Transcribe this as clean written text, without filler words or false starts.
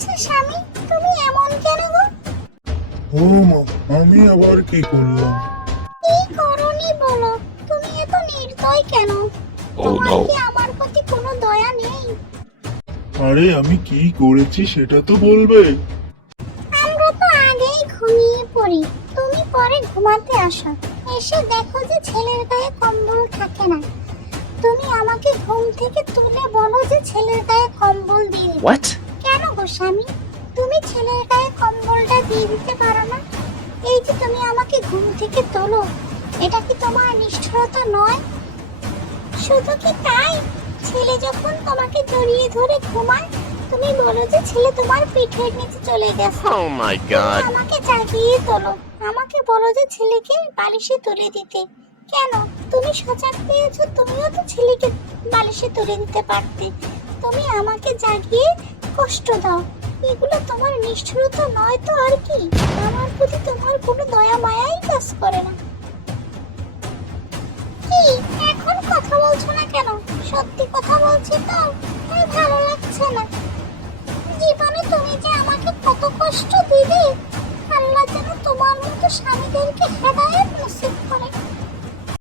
আচ্ছা স্বামী, তুমি এমন কেন গো? ও মা, আমি আবার কি করলাম? কি করনি বলো? তুমি এত নির্দয় কেন? তোমার কি আমার প্রতি কোনো দয়া নেই? আরে আমি কি করেছি সেটা তো বলবে। আমরা তো আগেই ঘুমিয়ে পড়ি, তুমি পরে ঘুমাতে আসো, এসে দেখো যে ছেলের গায়ে কম্বল থাকে না। তুমি আমাকে ঘুম থেকে তুলে বলো যে ছেলের গায়ে কম্বল দিয়ে দিতে। What? কেন গো স্বামী, তুমি ছেলের গায়ে কম্বলটা দিয়ে দিতে পারো না? এই যে তুমি আমাকে ঘুম থেকে তোলো, এটা কি তোমার নিষ্ঠুরতা নয়? শুধু কি তাই, ছেলে যখন তোমাকে জড়িয়ে ধরে ঘুমায়, তুমি বলো যে ছেলে তোমার পিঠের নিচে চলে গেছে। Oh my তুমি god. আমাকে জাগিয়ে তোলো, আমাকে বলো যে ছেলেকে বালিশে তুলে দিতে। কেন, তুমি সজাগ পেয়েছো, তুমিও তো ছেলেকে বালিশে তুলে দিতে পারতে। তুমি আমাকে জাগিয়ে কষ্ট দাও, এগুলো তোমার নিষ্ঠুরতা নয় তো আর কি? আমার প্রতি তোমার কোনো দয়া মায়াই কাজ করে না। কি, এখন কথা বলছো না কেন? সত্যি কথা বলছি তো, তাই ভালো লাগছে না। জীবনে তুমি যে আমাকে কত কষ্ট দিলে, আল্লাহ যেন তোমার মতো স্বামীদেরকে